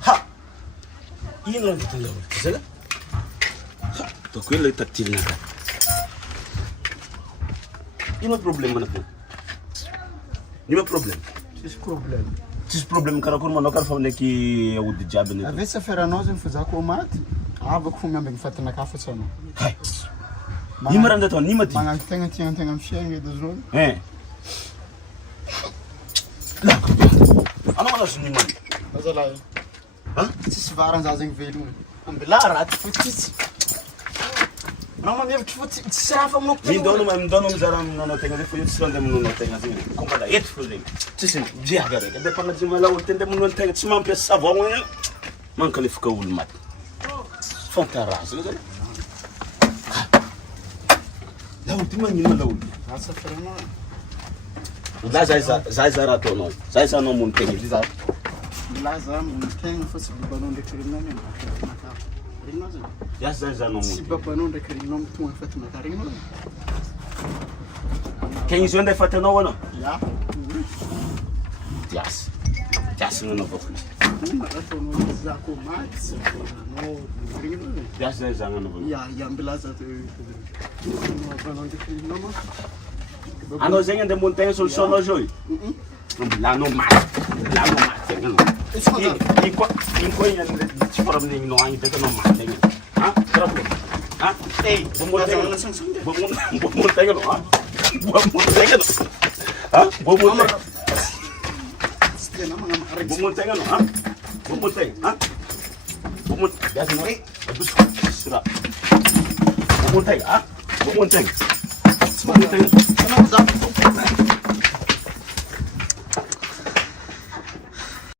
Ha! Ino lang itong lawal. Sala? Ha! Ito ko yung tatil na ka. Ino problema na po? Nima problem? Tis problem kara kun manokar fa neki awudi jabe ne. Avessa feranosa mfuzako mati. Ava kufumia mbegi fatana kafa sana. Hai. Nima randa ton nima ti. Manga tenga mshenga do zone. La. Ano mana sun nima? Azala. Ha? Tis varan zazing velu. Ambelara tifutisi. Mama minha tifuti tsafa mo. Mi dono mzara no tenga de fuyo tsonde mo no tenga zini. Komba da yet fuyo. Tisin dia gare. De panga jima la wolte de mo no tenga tsima mpe savon ya. Man kalifika ulmat. Fantaras. La ultima nyima la ultima. Asa ferano. Da zai rato no. Zai sa no mun tenga diza. Laza mo tenga fosse banon de criminal. Yes, zai no mun. Si banon de criminal com fatana carino. Quem is onde fata no wono? Ja. Yes. Yes no no. Zako Max, no, Yes, zai no. ja, ambelaza te. No, criminal. Ano zenga de montanha solução no joio. Lá no mar. Lá no mar. E coisa de fora nem no ainda que no mar nem. Ah, trouble. Ah, ei, vamos montanha no. Vamos montanha no. Vamos montanha no. Ah, vamos montanha. Vamos montanha no. Ah, vamos montanha. Ah, vamos. Já se morre. Vamos montanha. Ah, vamos montanha. Vamos montanha.